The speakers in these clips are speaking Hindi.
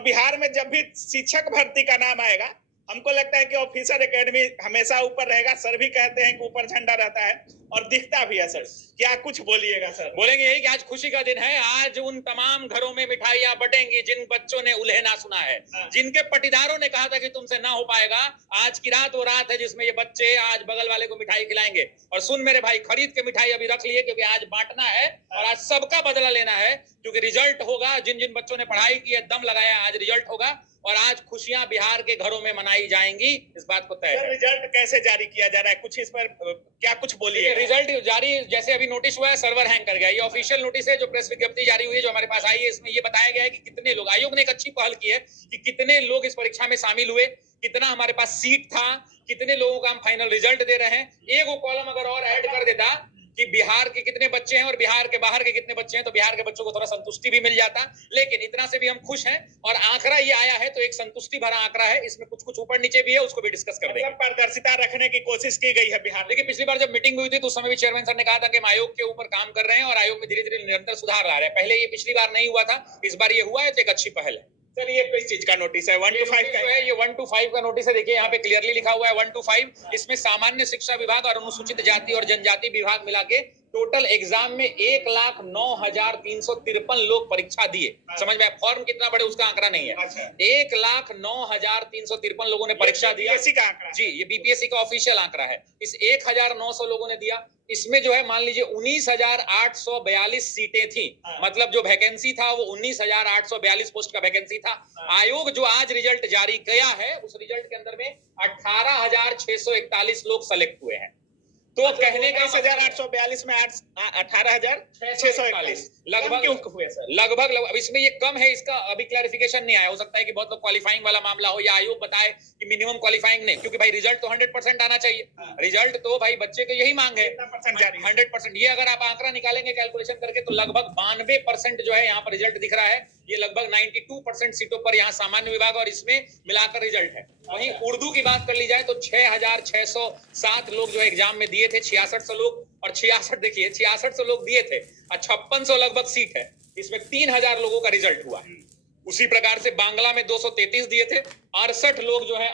और बिहार में जब भी शिक्षक भर्ती का नाम आएगा, हमको लगता है कि ऑफिसर एकेडमी हमेशा ऊपर रहेगा। सर भी कहते हैं कि ऊपर झंडा रहता है और दिखता भी है। सर क्या कुछ बोलिएगा? सर बोलेंगे यही कि आज खुशी का दिन है। आज उन तमाम घरों में मिठाइयां बटेंगी जिन बच्चों ने उल्हे ना सुना है, जिनके पटीदारों ने कहा था कि तुमसे ना हो पाएगा। आज की रात वो रात है जिसमें ये बच्चे आज बगल वाले को मिठाई खिलाएंगे। और सुन मेरे भाई, खरीद के मिठाई अभी रख लिए, क्योंकि आज बांटना है और आज सबका बदला लेना है, क्योंकि रिजल्ट होगा। जिन जिन बच्चों ने पढ़ाई की है, दम लगाया, आज रिजल्ट होगा और आज खुशियां बिहार के घरों में मनाई जाएंगी, इस बात को तय है। रिजल्ट कैसे जारी किया जा रहा है, कुछ इस पर क्या कुछ बोलिए? रिजल्ट जारी जैसे अभी नोटिस हुआ है, सर्वर हैंग कर गया। ये ऑफिशियल नोटिस है, जो प्रेस विज्ञप्ति जारी हुई है, जो हमारे पास आई है, इसमें ये बताया गया है कि कितने लोग, आयोग ने एक अच्छी पहल की है कि कितने लोग इस परीक्षा में शामिल हुए, कितना हमारे पास सीट था, कितने लोगों का हम फाइनल रिजल्ट दे रहे हैं। एक वो कॉलम अगर और ऐड कर देता कि बिहार के कितने बच्चे हैं और बिहार के बाहर के कितने बच्चे हैं, तो बिहार के बच्चों को थोड़ा संतुष्टि भी मिल जाता। लेकिन इतना से भी हम खुश हैं और आंकड़ा ये आया है तो एक संतुष्टि भरा आंकड़ा है। इसमें कुछ कुछ ऊपर नीचे भी है, उसको भी डिस्कस कर देंगे। पारदर्शिता रखने की कोशिश की गई है बिहार। देखिए, पिछली बार जब मीटिंग हुई थी तो उस समय भी चेयरमैन सर ने कहा था कि हम आयोग के ऊपर काम कर रहे हैं और आयोग में धीरे धीरे निरंतर सुधार आ रहा है। पहले ये पिछली बार नहीं हुआ था, इस बार ये हुआ है, तो एक अच्छी पहल है। सर ये किस चीज का नोटिस है? 1 to 5 का है। ये 1 to 5 का नोटिस है। देखिए यहाँ पे क्लियरली लिखा हुआ है 1 to 5। इसमें सामान्य शिक्षा विभाग और अनुसूचित जाति और जनजाति विभाग मिला के टोटल एग्जाम में 1,09,353 लोग परीक्षा दिए। समझ में? फॉर्म कितना बड़े उसका आंकड़ा नहीं है। 1,09,353 लोगों ने परीक्षा दिया जी। ये बीपीएससी का ऑफिशियल आंकड़ा है। इस 1,900 लोगों ने दिया। इसमें जो है मान लीजिए 19,842 सीटें थी। मतलब जो वैकेंसी था वो 19,842 पोस्ट का वैकेंसी था। आयोग जो आज रिजल्ट जारी किया है, उस रिजल्ट के अंदर में 18,641 लोग सेलेक्ट हुए हैं। तो कहने का 19,842 में 18,641 लगभग हुए सर। लगभग अब इसमें ये कम है, इसका अभी क्लैरिफिकेशन नहीं आया। हो सकता है कि बहुत लोग क्वालिफाइंग वाला मामला हो या आयोग बताए कि मिनिमम क्वालिफाइंग नहीं, क्योंकि भाई रिजल्ट तो 100% आना चाहिए। रिजल्ट तो भाई बच्चे को यही मांग है 100%। ये अगर आप आंकड़ा निकालेंगे कैलकुलेशन करके तो लगभग 92% जो है यहाँ पर रिजल्ट दिख रहा है। ये लगभग 92% सीटों पर यहाँ सामान्य विभाग और इसमें मिलाकर रिजल्ट है। वहीं उर्दू की बात कर ली जाए तो 6,607 लोग जो एग्जाम में दिए थे, 6600 लोग और 66 देखिए 6600 लोग दिए थे और 5600 लगभग सीट है। इसमें 3000 लोगों का रिजल्ट हुआ। उसी प्रकार से बांग्ला में 233 दिए थे। 68 लोग जो है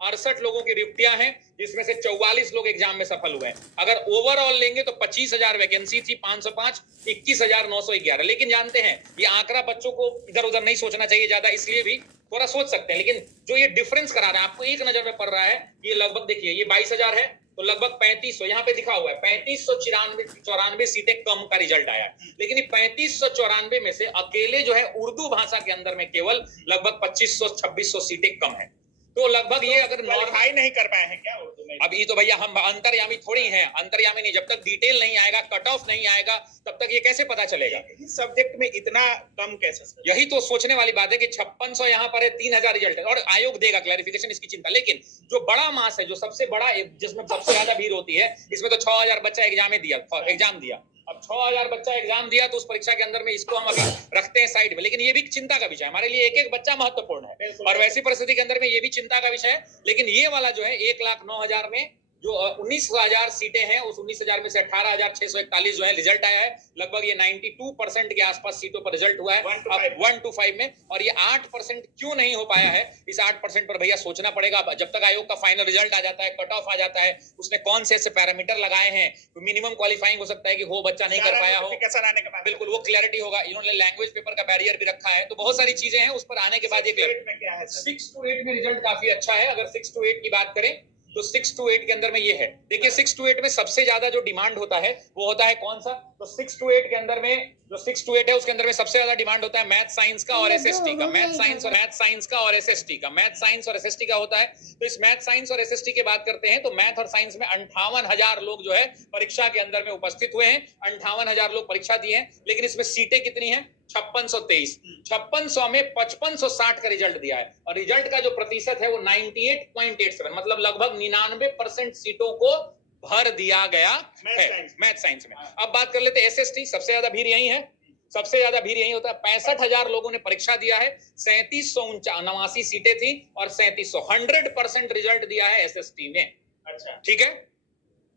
68 लोगों की रिक्तियां हैं, जिसमें से 44 लोग एग्जाम में सफल हुए हैं। अगर ओवरऑल लेंगे तो 25,000 वैकेंसी थी, 505, 21,911। लेकिन जानते हैं ये आंकड़ा बच्चों को इधर उधर नहीं सोचना चाहिए ज्यादा, इसलिए भी थोड़ा सोच सकते हैं। लेकिन जो ये डिफरेंस करा रहा है आपको एक नजर में पड़ रहा है, ये लगभग देखिए ये 22,000 है तो लगभग 3500 यहाँ पे दिखा हुआ है। 3594 सीटें कम का रिजल्ट आया। लेकिन 3594 में से अकेले जो है उर्दू भाषा के अंदर में केवल लगभग 2500-2600 सीटें कम है। तो लगभग ये अगर क्वालिफाई नहीं कर पाए हैं क्या उर्दू में? अब ये तो भैया हम अंतर्यामी थोड़ी हैं, अंतर्यामी नहीं। जब तक डिटेल नहीं आएगा, कट ऑफ नहीं आएगा, तब तक ये कैसे पता चलेगा? इस सब्जेक्ट में इतना कम कैसे? यही तो सोचने वाली बात है कि 5600 यहाँ पर है, 3000 रिजल्ट है और आयोग देगा क्लैरिफिकेशन, इसकी चिंता। लेकिन जो बड़ा मास है, जो सबसे बड़ा, जिसमें सबसे ज्यादा भीड़ होती है, इसमें तो 6000 बच्चा एग्जाम दिया। अब 6000 बच्चा एग्जाम दिया तो उस परीक्षा के अंदर में इसको हम अभी रखते हैं साइड में। लेकिन ये भी चिंता का विषय है हमारे लिए, एक एक बच्चा महत्वपूर्ण है और वैसी परिस्थिति के अंदर में ये भी चिंता का विषय है। लेकिन ये वाला जो है 1,09,000 में जो 19,000 सीटें हैं, उस 19,000 में से 18,641 जो है रिजल्ट आया है। लगभग ये 92% के आसपास सीटों पर रिजल्ट हुआ है 1 to 5 में। और ये 8% क्यों नहीं हो पाया है, इस 8% पर भैया सोचना पड़ेगा। जब तक आयोग का फाइनल रिजल्ट आ जाता है, कट ऑफ आ जाता है, उसने कौन से ऐसे पैरामीटर लगाए हैं, तो मिनिमम क्वालिफाइंग हो सकता है कि वो बच्चा नहीं कर पाया हो, बिल्कुल वो क्लैरिटी होगा। इन्होंने लैंग्वेज पेपर का बैरियर भी रखा है, तो बहुत सारी चीजें हैं। उस पर आने के बाद ये 6 to 8 में रिजल्ट काफी अच्छा है। अगर 6 to 8 की बात करें तो 6 to 8 के अंदर में ये है। देखिए 6 to 8 में सबसे ज्यादा जो डिमांड होता है वो होता है कौन सा? तो 6 to 8 के अंदर में जो 6 to 8 है उसके अंदर में सबसे ज्यादा डिमांड होता है मैथ साइंस का और एसएसटी का। मैथ साइंस और एसएसटी का होता है। तो इस मैथ साइंस और एसएसटी की बात करते हैं तो मैथ और साइंस में 58,000 लोग जो है परीक्षा के अंदर में उपस्थित हुए हैं। 58,000 लोग परीक्षा दिए हैं। लेकिन इसमें सीटें कितनी हैं? 5623। 5600 में 5560 का रिजल्ट दिया है और रिजल्ट का जो प्रतिशत है वो 98.87, मतलब लगभग 99% सीटों को भर दिया गया है मैथ साइंस में। अब बात कर लेते हैं एसएसटी। सबसे ज्यादा भीड़ यही है, सबसे ज्यादा भीड़ यही होता है। 65,000 लोगों ने परीक्षा दिया है, 3789 सीटें थी और 3700 100% रिजल्ट दिया है एसएसटी में। अच्छा, ठीक है।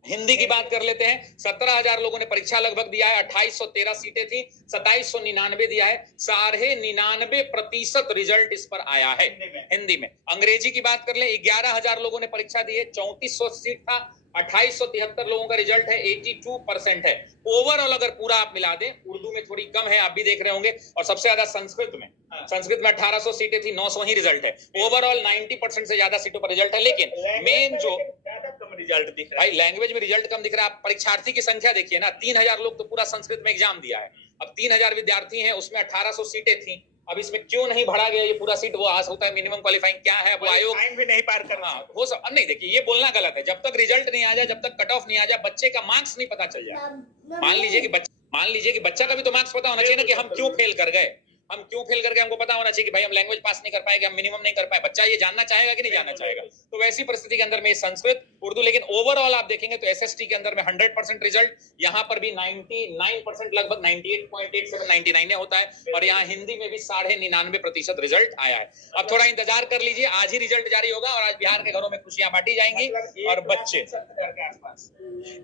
हिंदी की बात कर लेते हैं। 17,000 लोगों ने परीक्षा लगभग दिया है, 2813 सीटें थी, 2799 दिया है, 99.5% रिजल्ट इस पर आया है हिंदी में। अंग्रेजी की बात कर ले, 11,000 लोगों ने परीक्षा दी है, 3400 सीट था, 2873 लोगों का रिजल्ट है, 82% है। ओवरऑल अगर पूरा आप मिला दें, उर्दू में थोड़ी कम है, आप भी देख रहे होंगे, और सबसे ज्यादा संस्कृत में 1800 सीटें थी, 900 ही रिजल्ट है। ओवरऑल 90% से ज्यादा सीटों पर रिजल्ट है। लेकिन मेन जो रिजल्ट दिख रहा है भाई, लैंग्वेज में रिजल्ट कम दिख रहा है। आप परीक्षार्थी की संख्या देखिए ना, 3000 लोग तो पूरा संस्कृत में एग्जाम दिया है। अब 3000 विद्यार्थी हैं, उसमें 1800 सीटें थी। अब इसमें क्यों नहीं बढ़ा गया ये पूरा सीट? वो आस होता है मिनिमम क्वालिफाइंग क्या है, वो आयोग भी नहीं पार करना हो सब नहीं। देखिए, ये बोलना गलत है। जब तक रिजल्ट नहीं आ जाए, जब तक कट ऑफ नहीं आ जाए, बच्चे का मार्क्स नहीं पता चल जाए। मान लीजिए कि बच्चा का भी तो मार्क्स पता होना चाहिए ना, कि हम क्यों फेल कर गए, हम क्यों फेल करके हमको पता होना चाहिए कि भाई हम लैंग्वेज पास नहीं कर पाए, हम मिनिमम नहीं कर पाए। बच्चा ये जानना चाहेगा कि नहीं जानना चाहेगा? तो वैसी परिस्थिति के अंदर में संस्कृत, उर्दू, लेकिन ओवरऑल आप देखेंगे तो एसएसटी के अंदर में 100% रिजल्ट, यहाँ पर भी 99% लगभग 98.87 99 होता है, और यहाँ हिंदी में भी 99.5% रिजल्ट आया है। अब थोड़ा इंतजार कर लीजिए, आज ही रिजल्ट जारी होगा और आज बिहार के घरों में खुशियां बांटी जाएंगी। और बच्चे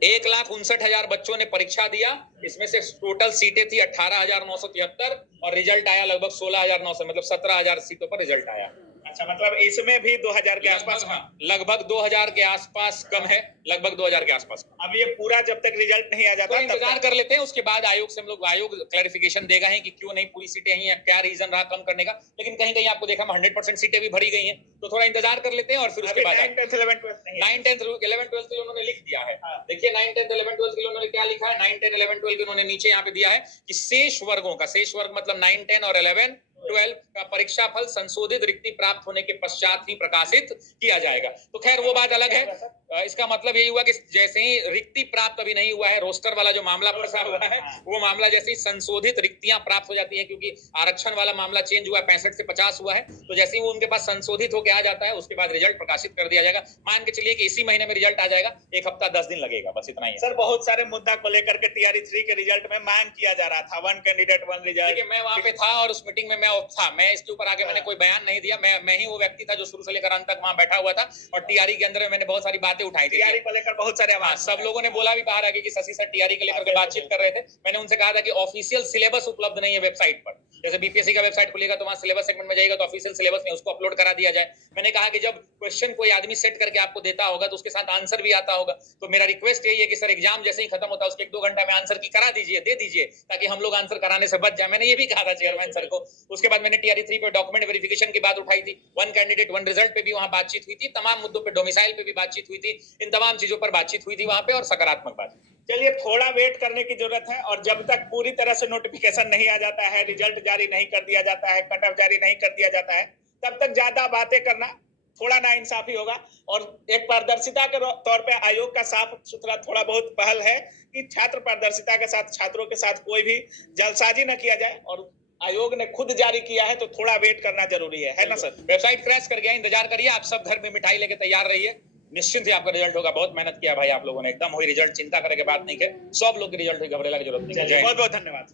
1,59,000 बच्चों ने परीक्षा दिया, इसमें से टोटल सीटें थी 18,973 और रिजल्ट आया लगभग 16,900, मतलब 17,000 सीटों पर रिजल्ट आया। अच्छा, मतलब इसमें भी 2000 के आसपास, लगभग 2000 के आसपास कम है, लगभग 2000 के आसपास। अब ये पूरा जब तक रिजल्ट नहीं आ जाता तो इंतजार कर लेते हैं, उसके बाद आयोग से हम लोग, आयोग क्लैरिफिकेशन देगा है कि क्यों नहीं पूरी सीटें ही हैं, क्या रीजन रहा कम करने का। लेकिन कहीं कहीं आपको देखा 100% सीटें भी भरी गई हैं, तो थोड़ा इंतजार कर लेते हैं। और फिर उसके बाद 9, 10, 11, 12 9, 10, 11, 12 के लिए उन्होंने लिख दिया है। देखिए 9, 10, 11, 12 के लिए उन्होंने क्या लिखा है। 9, 10, 11, 12 के उन्होंने नीचे यहाँ पे दिया है कि शेष वर्गों का, शेष वर्ग मतलब 9, 10 और 11, 12 का परीक्षा फल संशोधित रिक्ति प्राप्त होने के पश्चात ही प्रकाशित किया जाएगा। तो खैर वो बात अलग है। इसका मतलब यही हुआ कि जैसे ही रिक्ति प्राप्त अभी नहीं हुआ है, रोस्टर वाला जो मामला फंसा हुआ है, वो मामला जैसे ही संशोधित रिक्तियां प्राप्त हो जाती है, क्योंकि आरक्षण वाला मामला चेंज हुआ है, 65 से 50 हुआ है, तो जैसे ही वो उनके पास संशोधित होकर आ जाता है, उसके बाद रिजल्ट प्रकाशित कर दिया जाएगा। मान के चलिए कि इसी महीने में रिजल्ट आ जाएगा, 1 हफ्ता 10 दिन लगेगा, बस इतना ही। सर, बहुत सारे मुद्दा को लेकर के टीआरई 3 के रिजल्ट में मांग किया जा रहा था, 1 कैंडिडेट 1 रिजल्ट। मैं वहां पे था और उस मीटिंग में मैं था, मैं इसके ऊपर आगे मैंने कोई बयान नहीं दिया। मैं ही वो व्यक्ति था जो शुरू से लेकर अंत तक वहां बैठा हुआ था, और टीआरई के अंदर मैंने बहुत सारी बातें उठाई थी। टीआरई को लेकर बहुत सारे आवाज, सब लोगों ने बोला भी बाहर आके कि शशि सर टीआरई को लेकर के बातचीत कर रहे थे। मैंने उनसे कहा था कि ऑफिशियल सिलेबस उपलब्ध नहीं है वेबसाइट पर। जैसे बीपीएससी का वेबसाइट खुलेगा तो वहां सिलेबस सेगमेंट में जाएगा तो ऑफिशियल सिलेबस नहीं, उसको अपलोड करा दिया जाए। मैंने कहा कि जब क्वेश्चन कोई आदमी सेट करके आपको देता होगा तो उसके साथ आंसर भी आता होगा। तो मेरा रिक्वेस्ट यही है कि सर एग्जाम जैसे ही खत्म होता है उसके 1-2 घंटा में आंसर की करा दीजिए, दे दीजिए, ताकि हम लोग आंसर कराने से बच जाए। मैंने ये भी कहा था चेयरमैन सर को। उसके बाद मैंने टीआरई 3 पे डॉक्यूमेंट वेरिफिकेशन की बात उठाई थी, 1 कैंडिडेट 1 रिजल्ट पे भी वहां बातचीत हुई थी, तमाम मुद्दों पे, डोमिसाइल पे भी बातचीत हुई थी, इन तमाम चीजों पर बातचीत हुई थी वहां पे, और सकारात्मक बात। चलिए, थोड़ा वेट करने की जरूरत है, और जब तक पूरी तरह से नोटिफिकेशन नहीं आ जाता है, रिजल्ट जारी नहीं कर दिया जाता है, कट ऑफ जारी नहीं कर दिया जाता है, तब तक ज्यादा बातें करना थोड़ा नाइंसाफी होगा। और एक पारदर्शिता के तौर पे आयोग का साफ सुथरा थोड़ा बहुत पहल है कि छात्र पारदर्शिता के साथ, छात्रों के साथ कोई भी जल्दसाजी न किया जाए, और आयोग ने खुद जारी किया है तो थोड़ा वेट करना जरूरी है ना सर? वेबसाइट क्रैश कर गया, इंतजार करिए। आप सब घर में मिठाई लेके तैयार रहिए, निश्चिंत ही आपका रिजल्ट होगा। बहुत मेहनत किया भाई आप लोगों ने, एकदम हुई रिजल्ट, चिंता करने की बात नहीं है। सब लोग की रिजल्ट हुई, घबराने की जरूरत नहीं है। बहुत बहुत धन्यवाद।